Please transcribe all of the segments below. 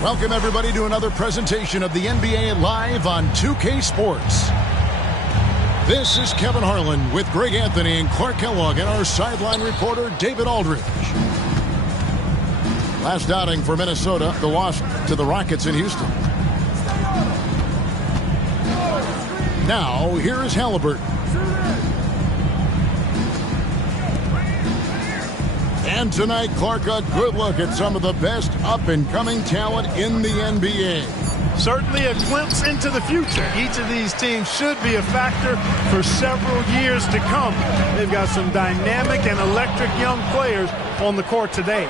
Welcome, everybody, to another presentation of the NBA Live on 2K Sports. This is Kevin Harlan with Greg Anthony and Clark Kellogg and our sideline reporter, David Aldridge. Last outing for Minnesota, the loss to the Rockets in Houston. Now, here is Halliburton. And tonight, Clark, a good look at some of the best up-and-coming talent in the NBA. Certainly a glimpse into the future. Each of these teams should be a factor for several years to come. They've got some dynamic and electric young players on the court today.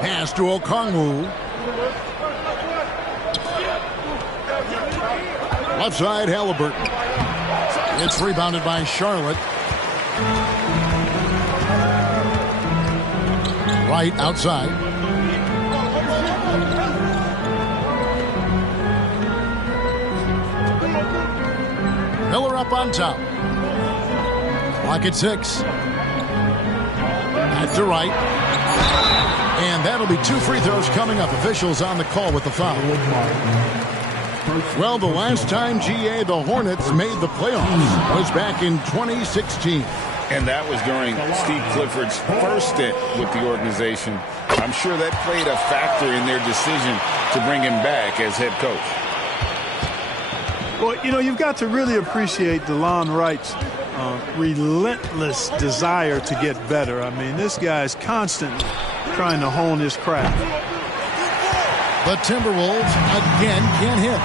Pass to Okongwu. Left side, Halliburton. It's rebounded by Charlotte. Right outside. Miller up on top. Clock at 6. Back to right. And that'll be 2 free throws coming up. Officials on the call with the foul. Well, the last time, GA, the Hornets made the playoffs was back in 2016. And that was during Steve Clifford's first stint with the organization. I'm sure that played a factor in their decision to bring him back as head coach. Well, you know, you've got to really appreciate DeLon Wright's relentless desire to get better. I mean, this guy's constantly trying to hone his craft. The Timberwolves again can't hit.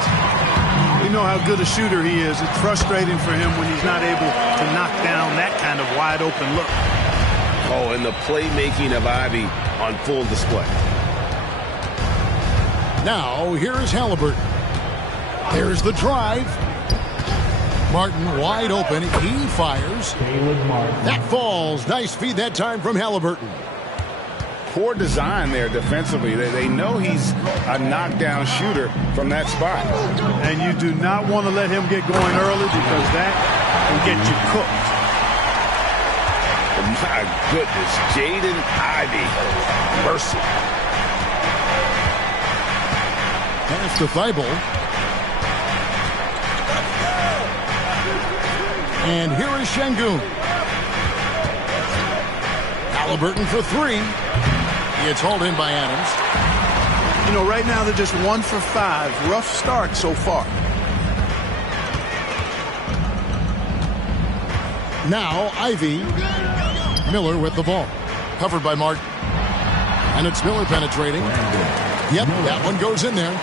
We know how good a shooter he is. It's frustrating for him when he's not able to knock down that kind of wide open look. Oh, and the playmaking of Ivy on full display. Now, here's Halliburton. There's the drive. Martin wide open. He fires. That falls. Nice feed that time from Halliburton. Poor design there defensively. They know he's a knockdown shooter from that spot. And you do not want to let him get going early because that can get you cooked. My goodness, Jaden Ivey. Mercy. Pass to Thibault. And here is Şengün. Halliburton for 3. It's hauled in by Adams. You know, right now they're just 1 for 5. Rough start so far. Now Ivy. Miller with the ball. Covered by Martin. And it's Miller penetrating. Yep, that one goes in there.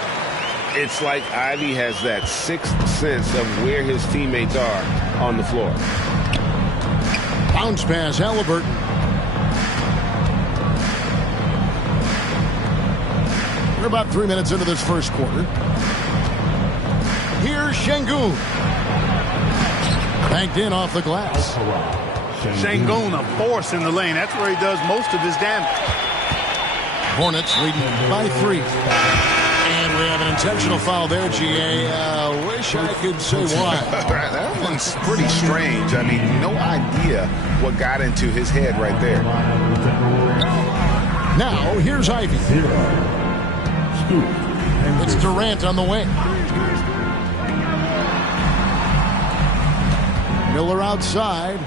It's like Ivy has that sixth sense of where his teammates are on the floor. Bounce pass, Halliburton. We're about 3 minutes into this first quarter. Here's Şengün. Banked in off the glass. Şengün, a force in the lane. That's where he does most of his damage. Hornets leading by 3. And we have an intentional foul there, GA. Wish I could say why. That one's pretty strange. I mean, no idea what got into his head right there. Now, here's Ivy. It's Durant on the wing. Miller outside.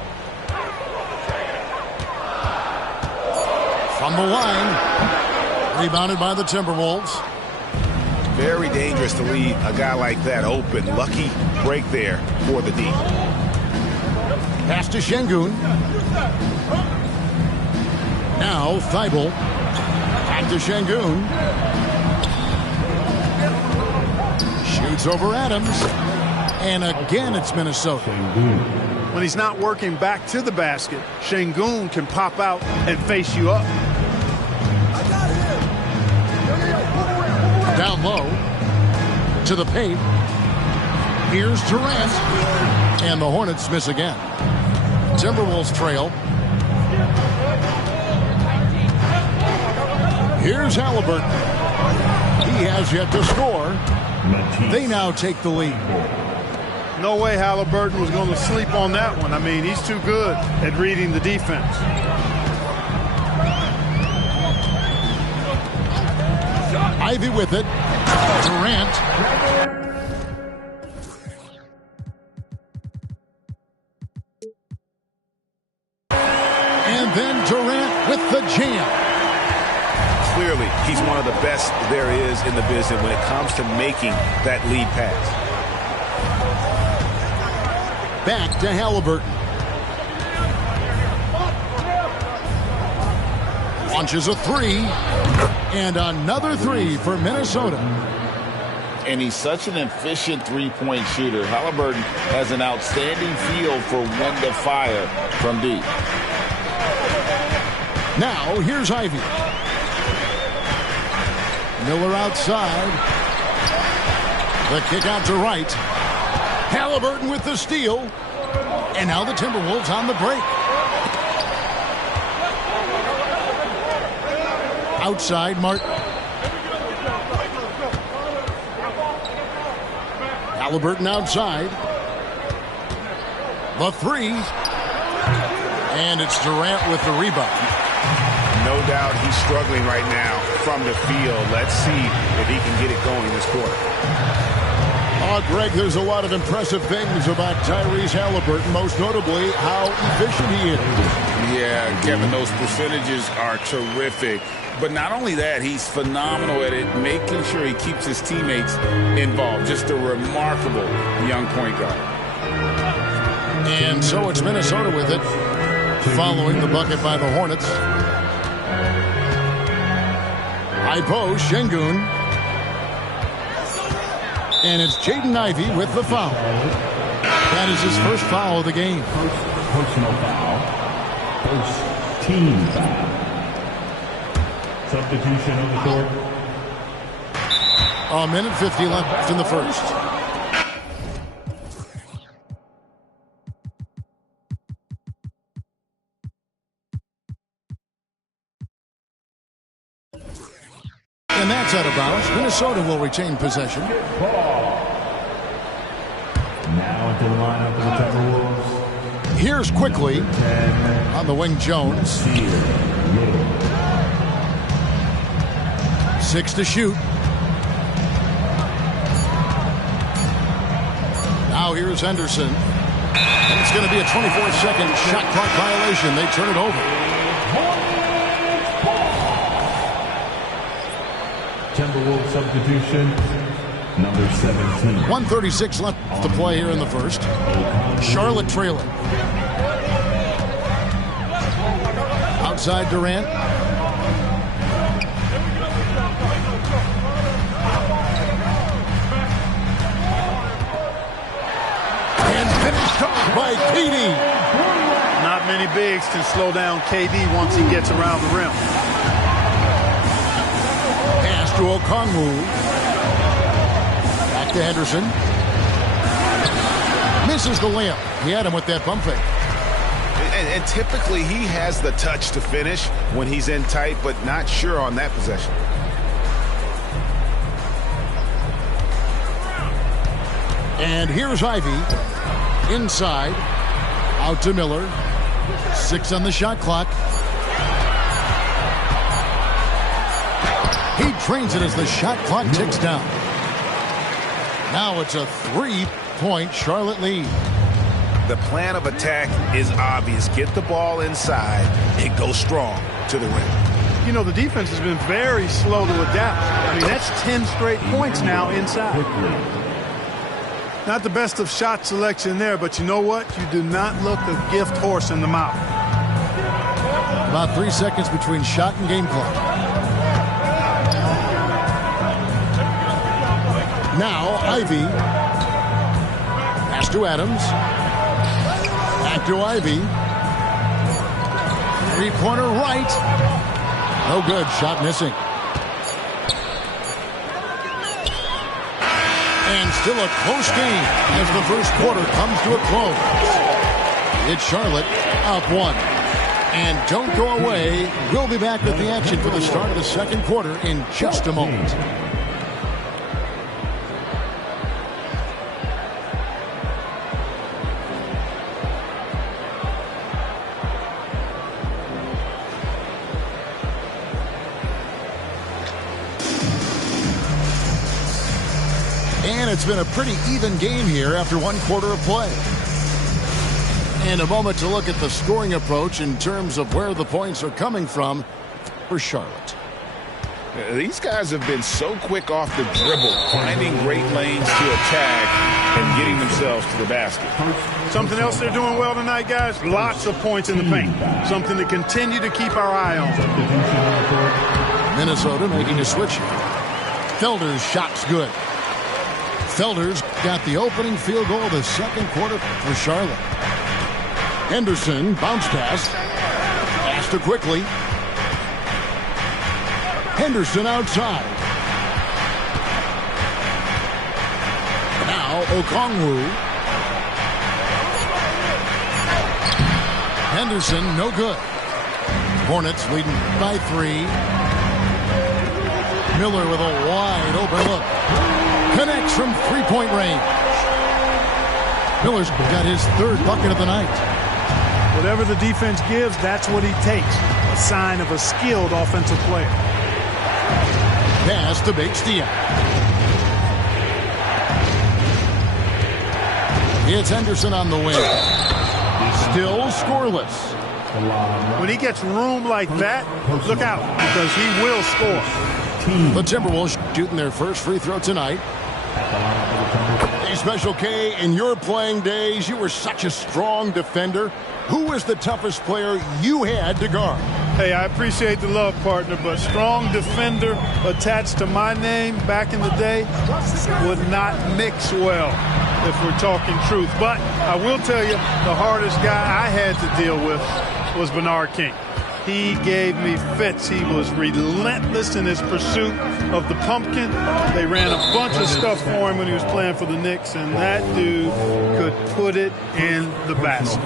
From the line. Rebounded by the Timberwolves. Very dangerous to leave a guy like that open. Lucky break there for the D. Pass to Şengün. Now Thibault. Back to Şengün. Shoots over Adams. And again, it's Minnesota. When he's not working back to the basket, Şengün can pop out and face you up. Down low to the paint. Here's Durant. And the Hornets miss again. Timberwolves trail. Here's Halliburton. He has yet to score. They now take the lead. No way Halliburton was going to sleep on that one. I mean, he's too good at reading the defense. Ivy with it. Durant. And then Durant with the jam. Clearly, he's one of the best there is in the business when it comes to making that lead pass. Back to Halliburton. Launches a three. And another three for Minnesota. And he's such an efficient three-point shooter. Halliburton has an outstanding feel for when to fire from deep. Now, here's Ivy. Miller outside. The kick out to right. Halliburton with the steal. And now the Timberwolves on the break. Outside, Martin. Halliburton outside. The three. And it's Durant with the rebound. No doubt he's struggling right now from the field. Let's see if he can get it going this quarter. Oh, Greg, there's a lot of impressive things about Tyrese Halliburton, most notably how efficient he is. Yeah, Kevin, those percentages are terrific. But not only that, he's phenomenal at it, making sure he keeps his teammates involved. Just a remarkable young point guard. And so it's Minnesota with it, following the bucket by the Hornets. High post, Şengün. And it's Jaden Ivey with the foul. That is his first foul of the game. Personal foul. First team foul. Substitution on the court. A minute 50 left in the first. And that's out of bounds. Minnesota will retain possession. Now into the lineup for the Timberwolves. Here's quickly on the wing, Jones. 6 to shoot. Now here's Henderson. And it's going to be a 24-second shot clock violation. They turn it over. Timberwolves substitution, number 17. 1:36 left to play here in the first. Charlotte trailing. Outside Durant. And finished off by KD. Not many bigs can slow down KD once he gets around the rim. Pass to Okongwu. Back to Henderson. Misses the layup. He had him with that bump fake. And typically he has the touch to finish when he's in tight, but not sure on that possession. And here's Ivy. Inside. Out to Miller. 6 on the shot clock. He trains it as the shot clock ticks down. Now it's a 3-point Charlotte lead. The plan of attack is obvious. Get the ball inside and go strong to the rim. You know, the defense has been very slow to adapt. I mean, that's 10 straight points now inside. Not the best of shot selection there, but you know what? You do not look a gift horse in the mouth. About 3 seconds between shot and game clock. Now, Ivy. Pass to Adams. Back to Ivy. Three-pointer right. No good. Shot missing. And still a close game as the first quarter comes to a close. It's Charlotte up 1. And don't go away. We'll be back with the action for the start of the second quarter in just a moment. And it's been a pretty even game here after one quarter of play. And a moment to look at the scoring approach in terms of where the points are coming from for Charlotte. These guys have been so quick off the dribble, finding great lanes to attack and getting themselves to the basket. Something else they're doing well tonight, guys? Lots of points in the paint. Something to continue to keep our eye on. Minnesota making a switch here. Felder's shot's good. Felder's got the opening field goal of the second quarter for Charlotte. Henderson, bounce pass. Pass to quickly. Henderson outside. Now Okongwu. Henderson, no good. Hornets leading by 3. Miller with a wide open look. Connects from three-point range. Miller's got his third bucket of the night. Whatever the defense gives, that's what he takes. A sign of a skilled offensive player. Pass to Bates-Diop. It's Henderson on the wing. Still scoreless. When he gets room like that, look out, because he will score. The Timberwolves shooting their first free throw tonight. Hey, Special K, in your playing days, you were such a strong defender. Who was the toughest player you had to guard? Hey, I appreciate the love, partner, but strong defender attached to my name back in the day would not mix well, if we're talking truth. But I will tell you, the hardest guy I had to deal with was Bernard King. He gave me fits. He was relentless in his pursuit of the pumpkin. They ran a bunch of stuff for him when he was playing for the Knicks, and that dude could put it in the basket.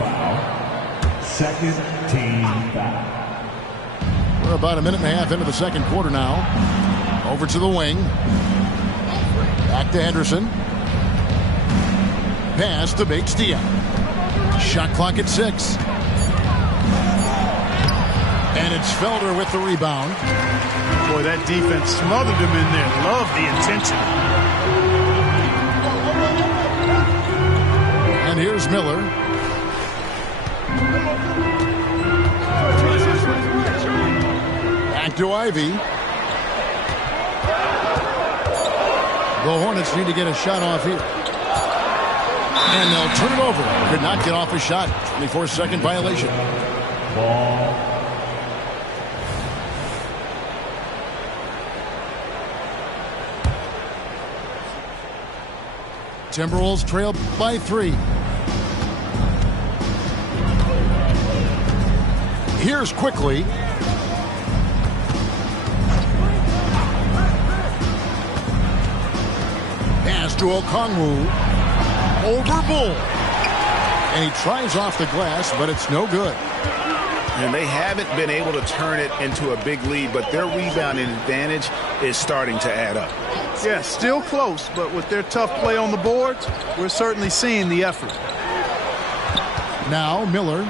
Second team foul. We're about a minute and a half into the second quarter now. Over to the wing. Back to Henderson. Pass to Bates-Diop. Shot clock at 6. And it's Felder with the rebound. Boy, that defense smothered him in there. Love the intensity. And here's Miller. Back to Ivy. The Hornets need to get a shot off here. And they'll turn it over. Could not get off a shot. 24-second violation. Ball. Timberwolves trail by 3. Here's quickly. Pass to Okongwu. Over Bull. And he tries off the glass, but it's no good. And they haven't been able to turn it into a big lead, but their rebounding advantage is starting to add up. Yeah, still close, but with their tough play on the boards, we're certainly seeing the effort. Now Miller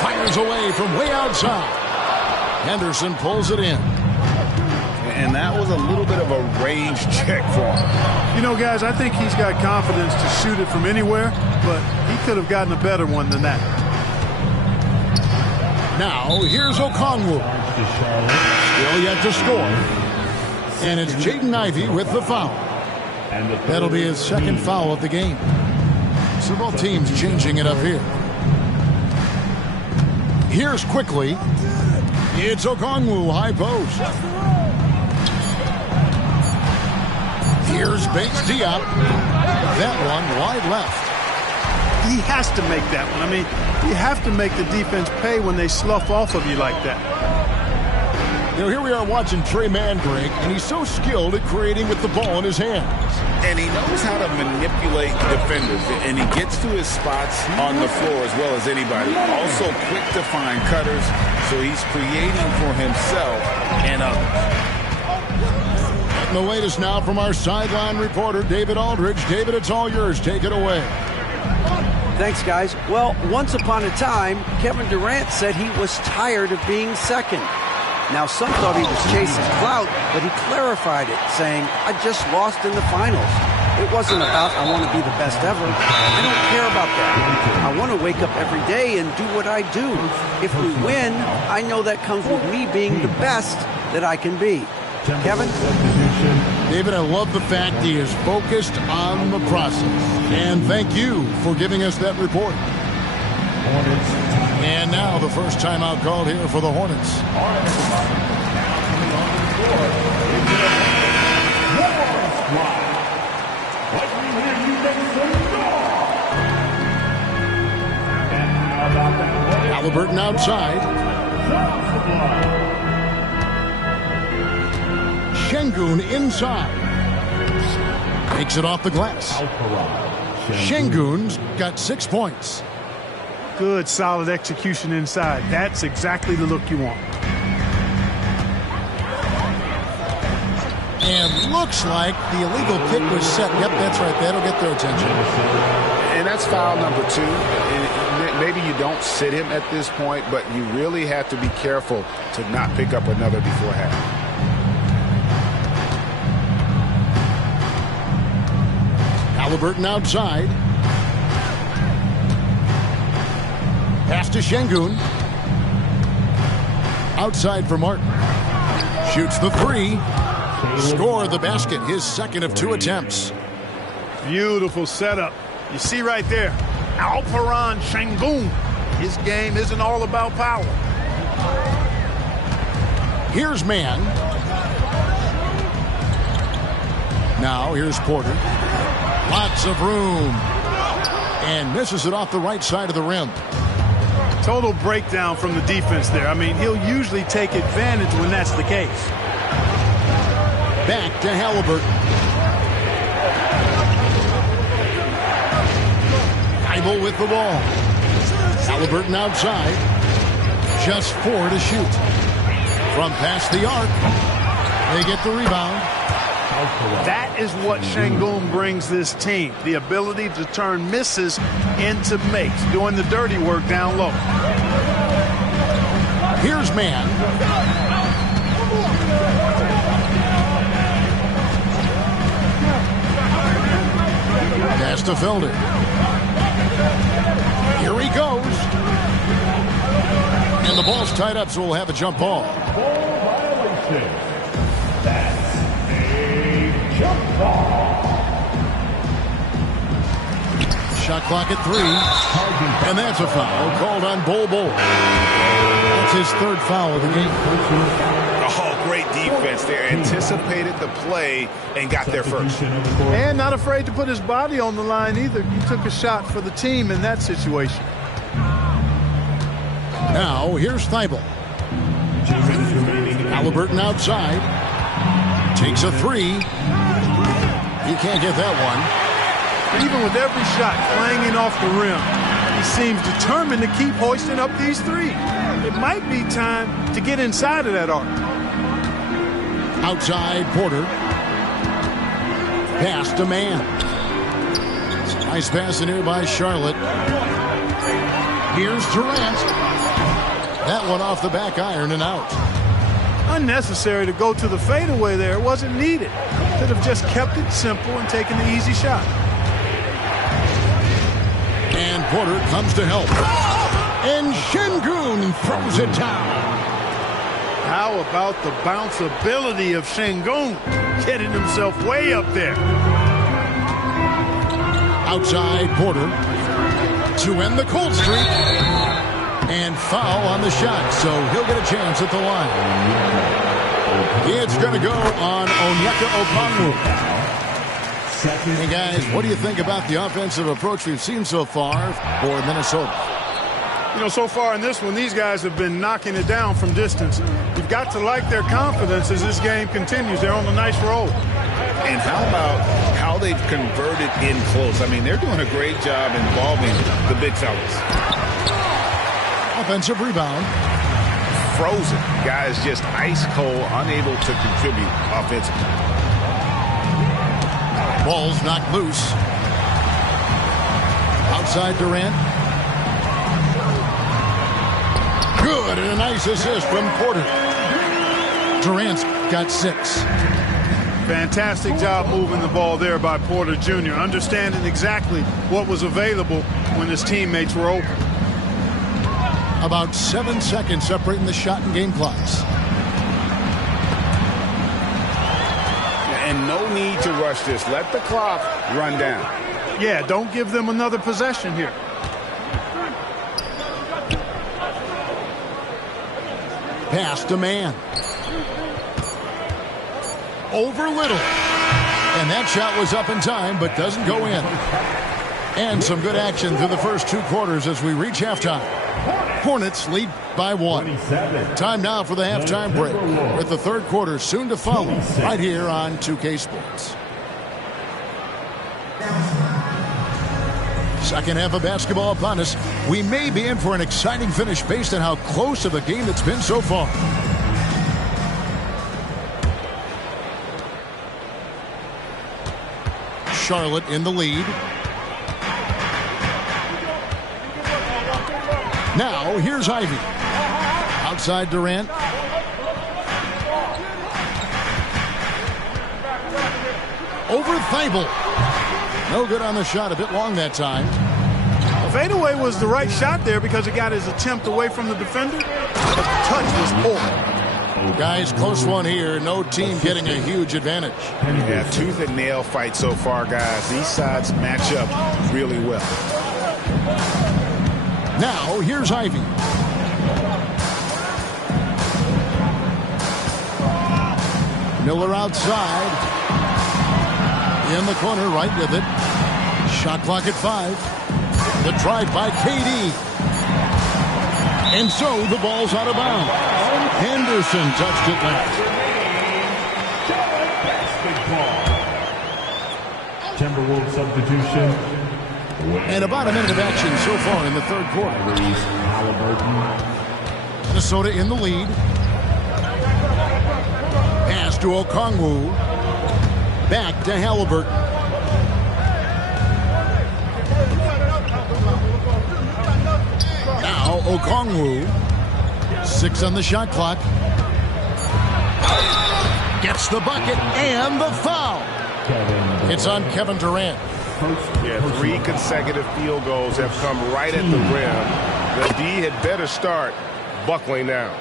fires away from way outside. Henderson pulls it in. And that was a little bit of a range check for him. You know, guys, I think he's got confidence to shoot it from anywhere, but he could have gotten a better one than that. Now, here's Okongwu. Still yet to score. And it's Jaden Ivey with the foul. That'll be his second foul of the game. So both teams changing it up here. Here's quickly. It's Okongwu, high post. Here's Bates Diop. That one wide left. He has to make that one. I mean, you have to make the defense pay when they slough off of you like that. You know, here we are watching Trey Mann, Greg, and he's so skilled at creating with the ball in his hands. And he knows how to manipulate defenders, and he gets to his spots on the floor as well as anybody. Also quick to find cutters, so he's creating for himself and others. And the latest now from our sideline reporter, David Aldridge. David, it's all yours. Take it away. Thanks, guys. Well, once upon a time, Kevin Durant said he was tired of being second. Now, some thought he was chasing clout, but he clarified it, saying, I just lost in the finals. It wasn't about, I want to be the best ever. I don't care about that. I want to wake up every day and do what I do. If we win, I know that comes with me being the best that I can be. Kevin? David, I love the fact he is focused on the process. And thank you for giving us that report. And now the first timeout called here for the Hornets. Halliburton outside. Şengün inside. Takes it off the glass. Şengün's got 6 points. Good, solid execution inside. That's exactly the look you want. And looks like the illegal kick was set. Yep, that's right. That'll get their attention. And that's foul number 2. And maybe you don't sit him at this point, but you really have to be careful to not pick up another before half. Halliburton outside. Pass to Şengün. Outside for Martin. Shoots the three. Score the basket. His second of 2 attempts. Beautiful setup. You see right there, Alperen Şengün. His game isn't all about power. Here's Mann. Now here's Porter. Lots of room. And misses it off the right side of the rim. Total breakdown from the defense there. I mean, he'll usually take advantage when that's the case. Back to Halliburton. Bible with the ball. Halliburton outside. Just 4 to shoot. From past the arc. They get the rebound. That is what Şengün brings this team. The ability to turn misses into makes. Doing the dirty work down low. Here's Mann. Pass to Felder. Here he goes. And the ball's tied up, so we'll have a jump ball. Shot clock at 3. And that's a foul called on Bol Bol. That's his 3rd foul of the game. Oh, great defense there. Anticipated the play and got there first. And not afraid to put his body on the line either. He took a shot for the team in that situation. Now, here's Thibault. Halliburton outside. Takes a 3. He can't get that one. Even with every shot clanging off the rim, he seems determined to keep hoisting up these threes. It might be time to get inside of that arc. Outside, Porter. Pass to Mann. Nice pass in here by Charlotte. Here's Durant. That one off the back iron and out. Unnecessary to go to the fadeaway there. It wasn't needed. Could have just kept it simple and taken the easy shot. And Porter comes to help. And Şengün throws it down. How about the bounceability of Şengün getting himself way up there? Outside Porter to end the cold streak. And foul on the shot, so he'll get a chance at the line. It's going to go on Onyeka Okongwu. Hey, guys, what do you think about the offensive approach we've seen so far for Minnesota? You know, so far in this one, these guys have been knocking it down from distance. You've got to like their confidence as this game continues. They're on a nice roll. And how about how they've converted in close? I mean, they're doing a great job involving the big fellas. Offensive rebound. Frozen. Guys just ice cold, unable to contribute offensively. Ball's knocked loose. Outside Durant. Good, and a nice assist from Porter. Durant's got 6. Fantastic job moving the ball there by Porter Jr., understanding exactly what was available when his teammates were open. About 7 seconds separating the shot and game clocks. And no need to rush this. Let the clock run down. Yeah, don't give them another possession here. Pass to man. Over Little. And that shot was up in time, but doesn't go in. And some good action through the first 2 quarters as we reach halftime. Hornets lead by 1. Time now for the halftime break, with the third quarter soon to follow, right here on 2K Sports. Second half of basketball upon us. We may be in for an exciting finish based on how close of a game it's been so far. Charlotte in the lead. Now, here's Ivy. Outside Durant. Over Thibault. No good on the shot. A bit long that time. The fadeaway was the right shot there because it got his attempt away from the defender. But the touch was poor. Guys, close one here. No team getting a huge advantage. Yeah, tooth and nail fight so far, guys. These sides match up really well. Now, here's Ivy. Miller outside. In the corner, right with it. Shot clock at 5. The drive by KD. And so the ball's out of bounds. Henderson touched it last. Timberwolves substitution. And about a minute of action so far in the third quarter. Minnesota in the lead. Pass to Okongwu. Back to Halliburton. Now Okongwu. 6 on the shot clock. Gets the bucket and the foul. It's on Kevin Durant. Yeah, 3 consecutive field goals have come right at the rim. The D had better start buckling down.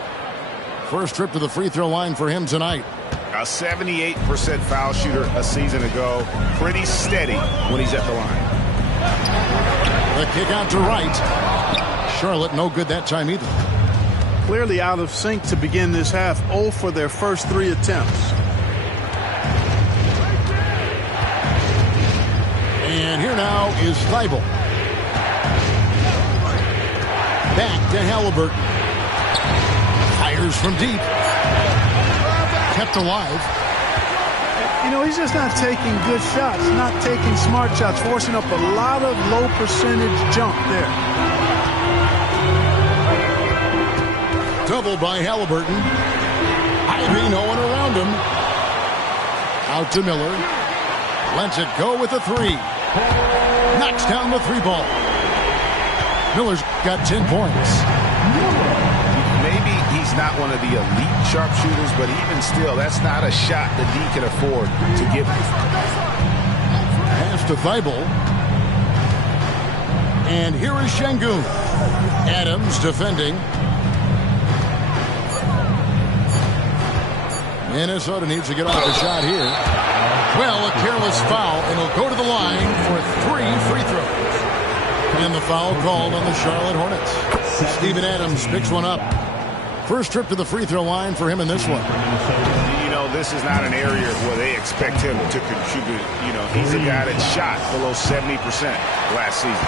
First trip to the free throw line for him tonight. A 78% foul shooter a season ago. Pretty steady when he's at the line. The kick out to right. Charlotte no good that time either. Clearly out of sync to begin this half. 0 for their first 3 attempts. And here now is Thibault. Back to Halliburton. Fires from deep. Kept alive. You know, he's just not taking good shots, not taking smart shots, forcing up a lot of low percentage jump there. Double by Halliburton. Ivy, no one around him. Out to Miller. Lets it go with a 3. Knocks down the 3 ball. Miller's got 10 points. Maybe he's not one of the elite sharpshooters, but even still, that's not a shot the D can afford to give him. Pass to Thibault. And here is Şengün. Adams defending. Minnesota needs to get off the shot here. Well, a careless foul, and he'll go to the line for 3 free throws. And the foul called on the Charlotte Hornets. Steven Adams picks one up. First trip to the free throw line for him in this one. You know, this is not an area where they expect him to contribute. You know, he's a guy that shot below 70% last season.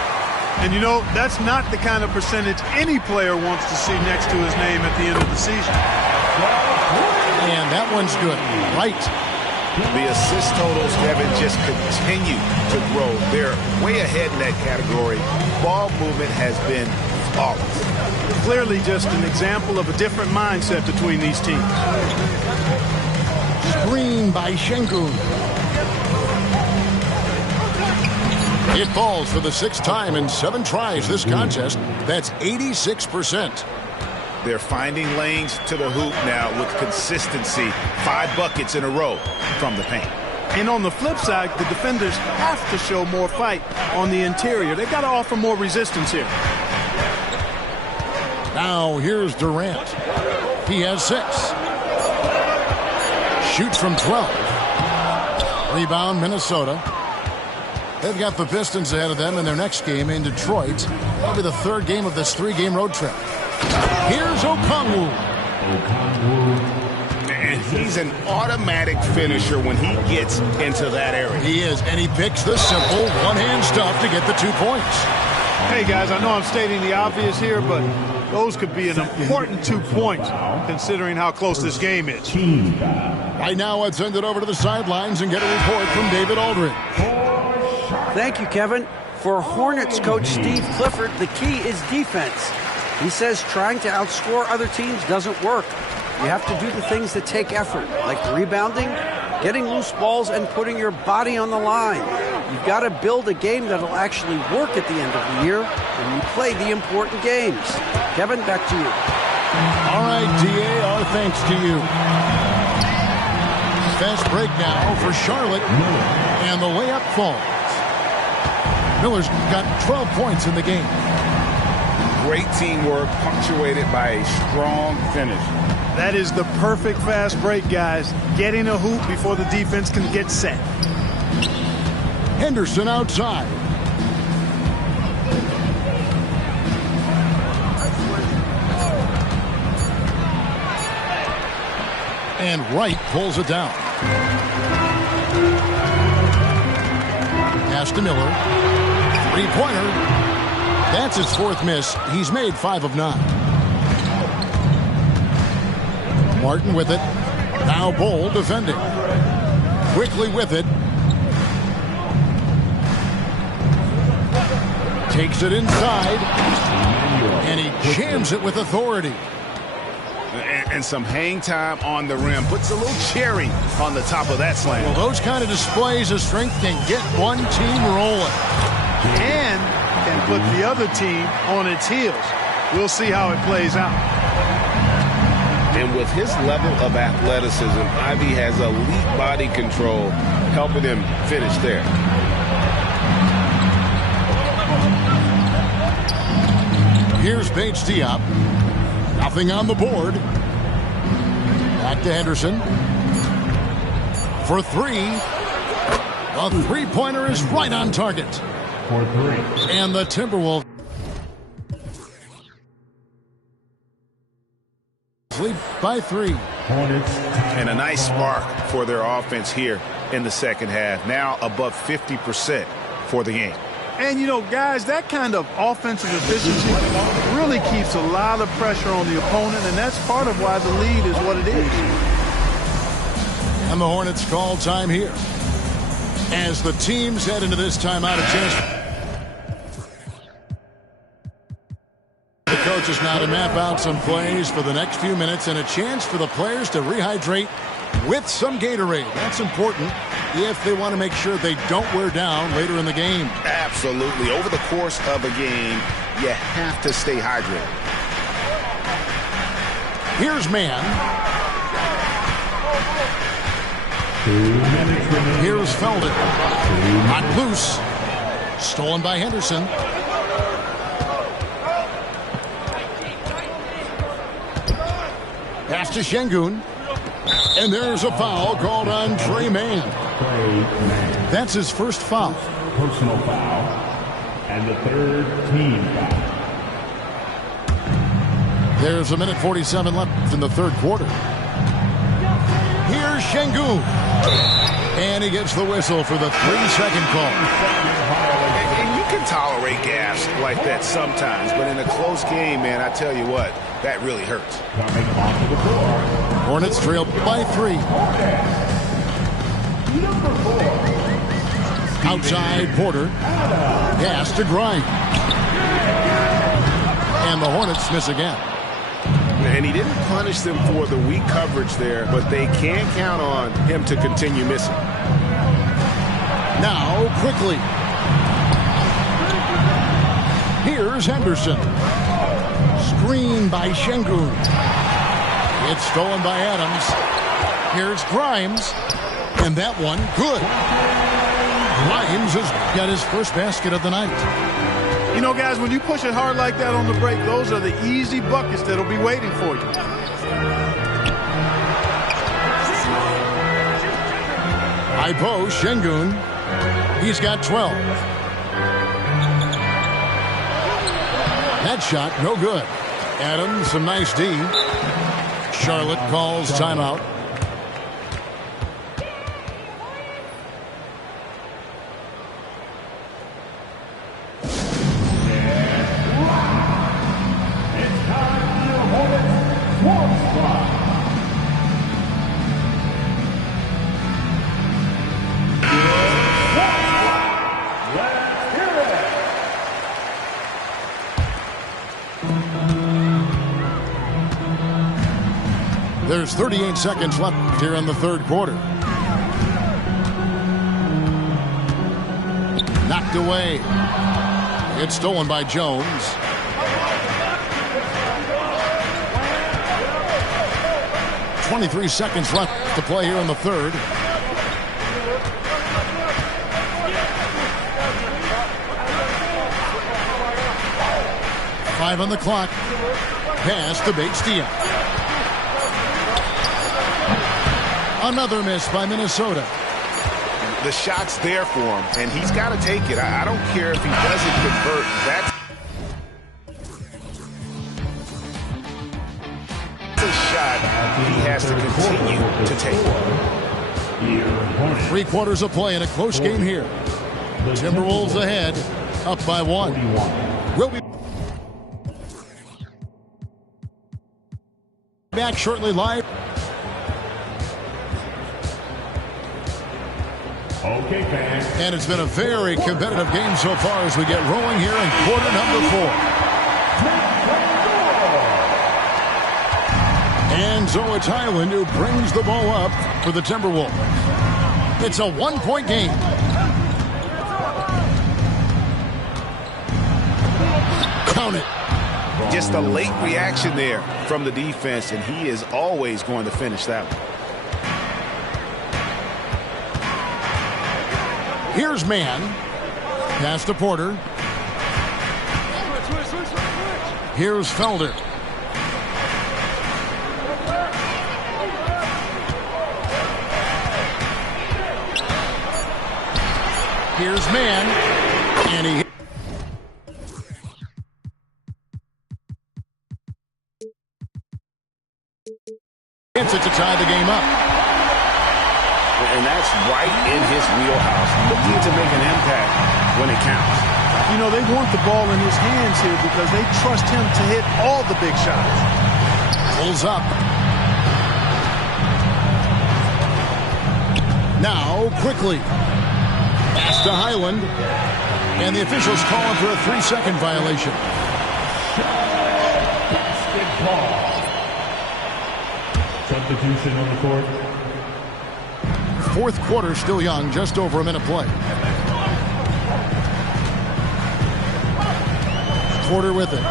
And, you know, that's not the kind of percentage any player wants to see next to his name at the end of the season. And that one's good. Right. The assist totals, Kevin, just continue to grow. They're way ahead in that category. Ball movement has been flawless. Clearly just an example of a different mindset between these teams. Screen by Şengün. It falls for the 6th time in 7 tries this contest. That's 86%. They're finding lanes to the hoop now with consistency. 5 buckets in a row from the paint. And on the flip side, the defenders have to show more fight on the interior. They've got to offer more resistance here. Now here's Durant. He has 6. Shoots from 12. Rebound Minnesota. They've got the Pistons ahead of them in their next game in Detroit. That'll be the 3rd game of this 3-game road trip. Here's Okongwu. And he's an automatic finisher when he gets into that area. He is, and he picks the simple one-hand stuff to get the 2 points. Hey, guys, I know I'm stating the obvious here, but those could be an important 2 points considering how close this game is. Right now, let's send it over to the sidelines and get a report from David Aldridge. Thank you, Kevin. For Hornets coach Steve Clifford, the key is defense. He says trying to outscore other teams doesn't work. You have to do the things that take effort, like rebounding, getting loose balls, and putting your body on the line. You've got to build a game that'll actually work at the end of the year when you play the important games. Kevin, back to you. All right, DA, our thanks to you. Fast break now for Charlotte, and the layup falls. Miller's got 12 points in the game. Great teamwork punctuated by a strong finish. That is the perfect fast break, guys. Getting a hoop before the defense can get set. Henderson outside. And Wright pulls it down. Pass to Miller. 3-pointer. That's his 4th miss. He's made 5 of 9. Martin with it. Now Bol defending. Quickly with it. Takes it inside. And he jams it with authority. And some hang time on the rim. Puts a little cherry on the top of that slam. Well, those kind of displays of strength can get one team rolling. And can put the other team on its heels. We'll see how it plays out. And with his level of athleticism, Ivy has elite body control, helping him finish there. Here's Paige Diop. Nothing on the board. Back to Henderson. For 3. The 3-pointer is right on target. For 3. And the Timberwolves lead by 3. Hornets. And a nice spark for their offense here in the second half. Now above 50% for the game. And, you know, guys, that kind of offensive efficiency really keeps a lot of pressure on the opponent, and that's part of why the lead is what it is. And the Hornets call time here. As the teams head into this timeout, a chance. The coaches now to map out some plays for the next few minutes and a chance for the players to rehydrate with some Gatorade. That's important if they want to make sure they don't wear down later in the game. Absolutely. Over the course of a game, you have to stay hydrated. Here's Mann. Here's Felden. Not loose. Stolen by Henderson. Pass to Şengün. And there's a foul called on Trey Mann. That's his first foul. Personal foul. And the third team foul. There's a minute 47 left in the third quarter. Here's Şengün. And he gets the whistle for the 3-second call. And you can tolerate gas like that sometimes, but in a close game, man, I tell you what, that really hurts. Hornets trail by 3. Outside Porter. Pass to Grimes. And the Hornets miss again. And he didn't punish them for the weak coverage there, but they can count on him to continue missing. Now, quickly. Here's Henderson. Screen by Şengün. It's stolen by Adams. Here's Grimes. And that one, good. Grimes has got his first basket of the night. You know, guys, when you push it hard like that on the break, those are the easy buckets that'll be waiting for you. High post, Şengün. He's got 12. That shot, no good. Adams, some nice D. Charlotte calls timeout. There's 38 seconds left here in the third quarter. Knocked away. It's stolen by Jones. .23 seconds left to play here in the third. Five on the clock. Pass to Bates-Diop. Another miss by Minnesota. The shot's there for him, and he's got to take it. I don't care if he doesn't convert. That's a shot he has to continue to take. 3 quarters of play in a close game here. Timberwolves ahead, up by 1. We'll be back shortly live. Okay, fans. And it's been a very competitive game so far as we get rolling here in quarter number 4. And so it's Highland who brings the ball up for the Timberwolves. It's a 1-point game. Count it. Just a late reaction there from the defense, and he is always going to finish that one. Here's Mann. Pass to Porter. Here's Felder. Here's Mann. And he hits it to tie the game up. And that's right in his wheelhouse, looking to make an impact when it counts. You know, they want the ball in his hands here because they trust him to hit all the big shots. Pulls up. Now, quickly. Pass to Highland. And the officials calling for a 3-second violation. Basketball. Substitution on the court. Fourth quarter still young, just over a minute play. Porter with it.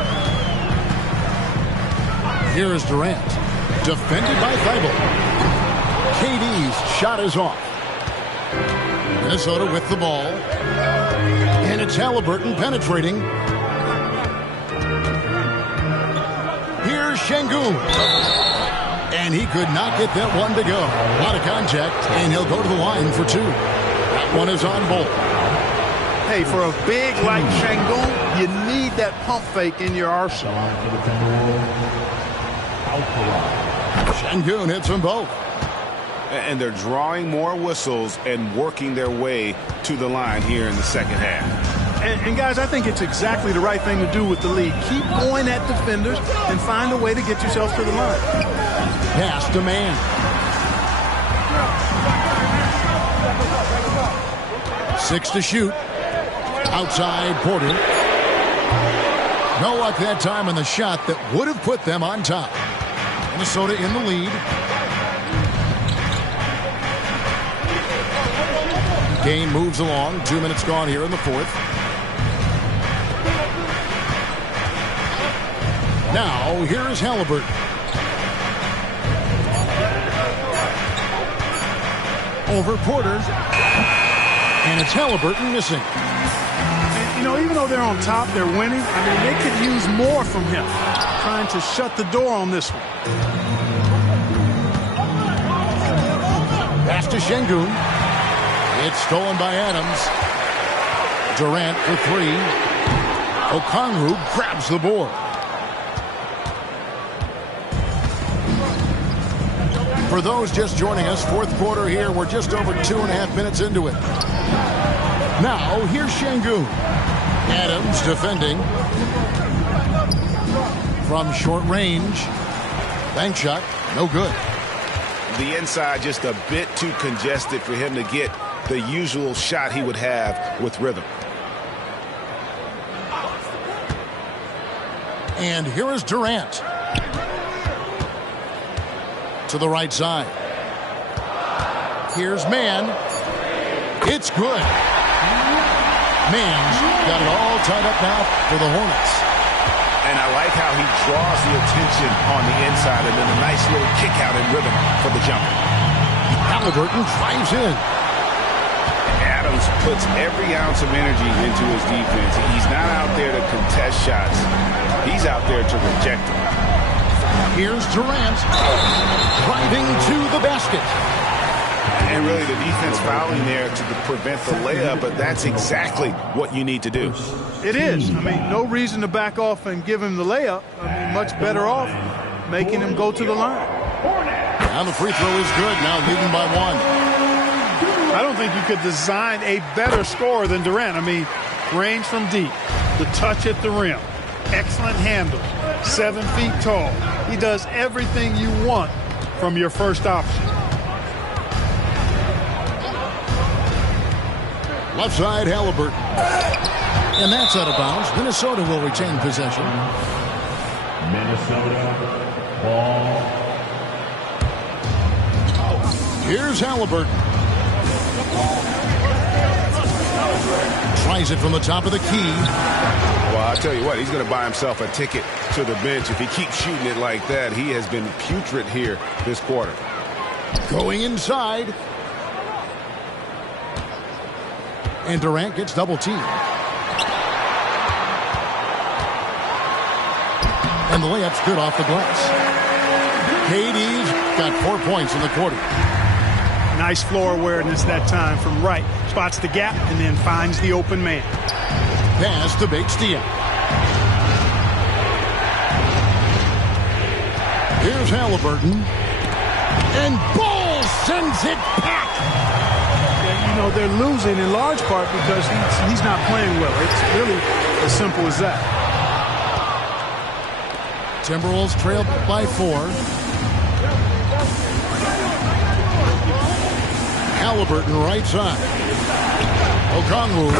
Here is Durant. Defended by Thibault. KD's shot is off. Minnesota with the ball. And it's Halliburton penetrating. Here's Şengün. And he could not get that one to go. A lot of contact, and he'll go to the line for 2. That one is on Bolt. Hey, for a big like Şengün, you need that pump fake in your arsenal. Şengün hits them both. And they're drawing more whistles and working their way to the line here in the second half. And guys, I think it's exactly the right thing to do with the lead. Keep going at defenders and find a way to get yourself to the line. Pass to man. 6 to shoot. Outside Porter. No luck that time on the shot that would have put them on top. Minnesota in the lead. Game moves along. 2 minutes gone here in the fourth. Now, here is Halliburton. Over Porter. And it's Halliburton missing. And, you know, even though they're on top, they're winning. I mean, they could use more from him. Trying to shut the door on this one. Pass to Şengün. It's stolen by Adams. Durant for 3. Okongwu grabs the board. For those just joining us, fourth quarter here. We're just over 2.5 minutes into it. Now, here's Şengün. Adams defending. From short range. Bank shot, no good. The inside just a bit too congested for him to get the usual shot he would have with rhythm. And here is Durant. To the right side. Here's Mann. It's good. Mann's got it all tied up now for the Hornets. And I like how he draws the attention on the inside and then a nice little kick out in rhythm for the jumper. Halliburton drives in. Adams puts every ounce of energy into his defense. He's not out there to contest shots. He's out there to reject them. Here's Durant driving to the basket. And really the defense fouling there to prevent the layup, but that's exactly what you need to do. It is. I mean, no reason to back off and give him the layup. I mean, much better off making him go to the line. Now the free throw is good. Now leading by 1. I don't think you could design a better scorer than Durant. I mean, range from deep, the touch at the rim, excellent handle, 7 feet tall. He does everything you want from your first option. Left side, Halliburton. And that's out of bounds. Minnesota will retain possession. Minnesota ball. Here's Halliburton. Tries it from the top of the key. Well, I'll tell you what, he's going to buy himself a ticket to the bench. If he keeps shooting it like that, he has been putrid here this quarter. Going inside. And Durant gets double teamed. And the layup's good off the glass. KD's got 4 points in the quarter. Nice floor awareness that time from right. Spots the gap and then finds the open man. Pass to Bates-Diop. Here's Halliburton. And Ball sends it back. You know, they're losing in large part because he's not playing well. It's really as simple as that. Timberwolves trailed by 4. Halliburton right side. Okongwu.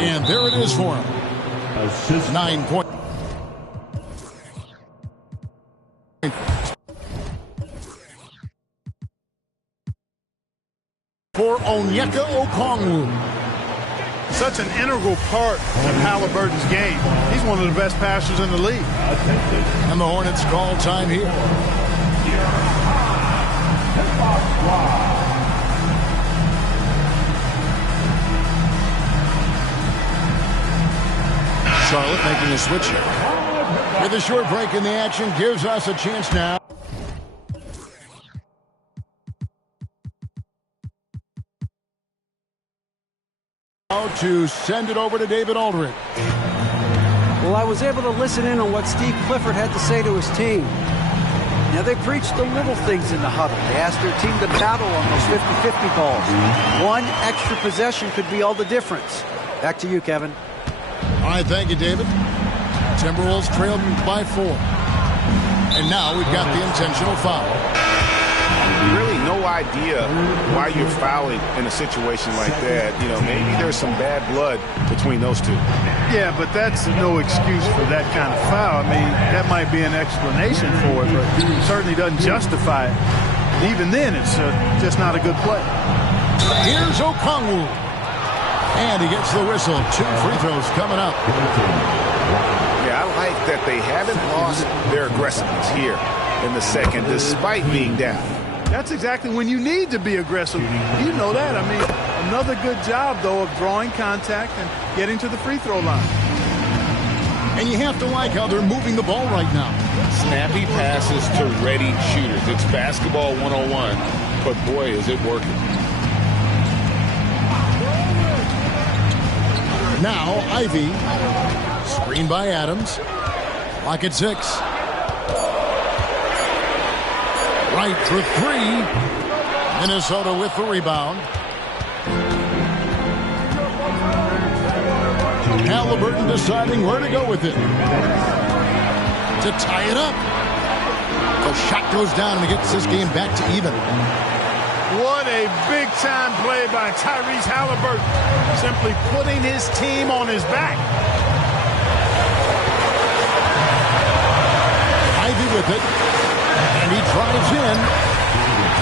And there it is for him. 9 points. For Onyeka Okongwu. Such an integral part of Halliburton's game. He's one of the best passers in the league. And the Hornets call time here. Charlotte making a switch here. With a short break in the action gives us a chance now. to send it over to David Aldridge. Well, I was able to listen in on what Steve Clifford had to say to his team. Now, they preached the little things in the huddle. They asked their team to battle on those 50-50 balls. One extra possession could be all the difference. Back to you, Kevin. All right, thank you, David. Timberwolves trailed by 4. And now we've got the intentional foul. Really no idea why you're fouling in a situation like that. You know, maybe there's some bad blood between those two. Yeah, but that's no excuse for that kind of foul. I mean, that might be an explanation for it, but it certainly doesn't justify it. And even then, it's just not a good play. Here's Okongwu. And he gets the whistle. 2 free throws coming up. Yeah, I like that they haven't lost their aggressiveness here in the second, despite being down. That's exactly when you need to be aggressive. You know that. I mean, another good job, though, of drawing contact and getting to the free throw line. And you have to like how they're moving the ball right now. Snappy passes to ready shooters. It's basketball 101, but boy, is it working. Now, Ivy. Screened by Adams. Clock at 6. Right for 3. Minnesota with the rebound. Halliburton deciding where to go with it. To tie it up. The shot goes down and it gets this game back to even. What a big-time play by Tyrese Halliburton. Simply putting his team on his back. Ivy with it. And he drives in.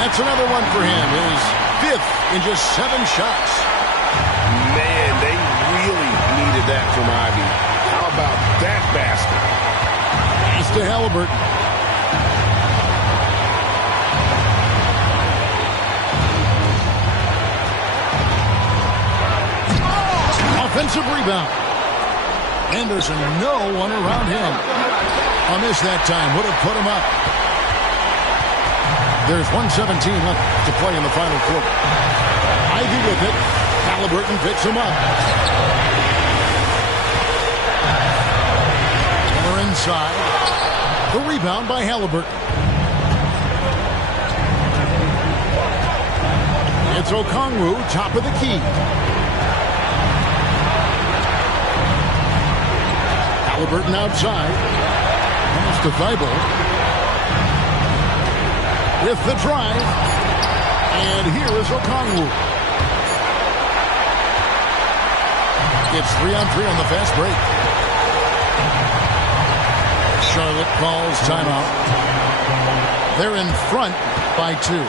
That's another one for him. His 5th in just 7 shots. Man, they really needed that from Ivy. How about that basket? Pass to Halliburton. Offensive rebound. Anderson, no one around him. A miss that time. Would have put him up. There's 1:17 left to play in the final quarter. Ivy with it. Halliburton picks him up. Miller inside. The rebound by Halliburton. It's Okongwu, top of the key. Halliburton outside. Pass to Thibault. With the drive. And here is Okongwu. It's 3-on-3 on the fast break. Charlotte calls timeout. They're in front by 2.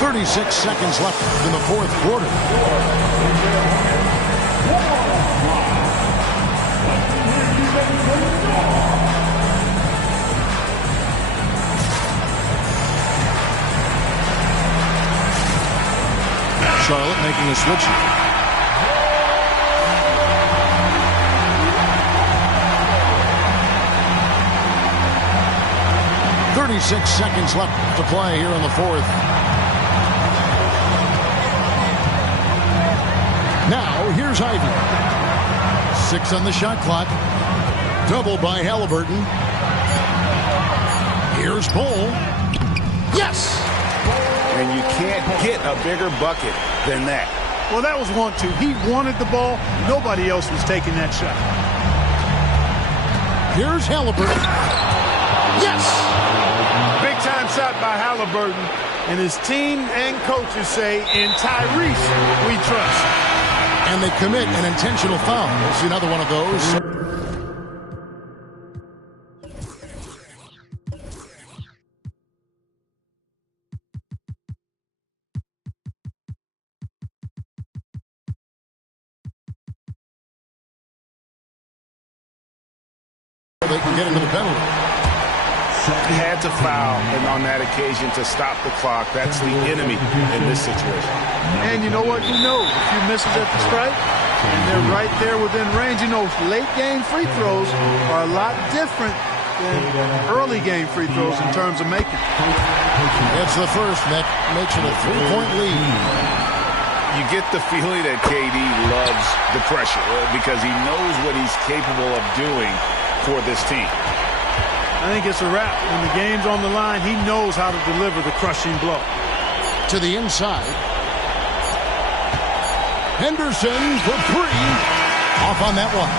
36 seconds left in the 4th quarter. Charlotte making a switch. .36 seconds left to play here in the 4th. Now, here's Ivy. 6 on the shot clock. Double by Halliburton. Here's Cole. Yes! And you can't get a bigger bucket than that. Well, that was 1-2. He wanted the ball. Nobody else was taking that shot. Here's Halliburton. Yes! Big-time shot by Halliburton. And his team and coaches say, in Tyrese, we trust. And they commit an intentional foul. We'll see another one of those. They can get into the penalty. He had to foul on that occasion to stop the clock. That's the enemy in this situation. And you know what? You know, if you misses at the stripe, and they're right there within range, you know, late game free throws are a lot different than early game free throws in terms of making. It's the first that makes it a 3-point lead. You get the feeling that KD loves the pressure because he knows what he's capable of doing for this team. I think it's a wrap. When the game's on the line, he knows how to deliver the crushing blow. To the inside. Henderson for three. Off on that one.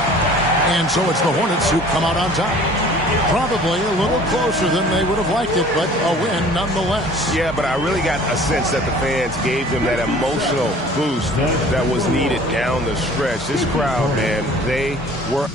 And so it's the Hornets who come out on top. Probably a little closer than they would have liked it, but a win nonetheless. Yeah, but I really got a sense that the fans gave them that emotional boost that was needed down the stretch. This crowd, man, they were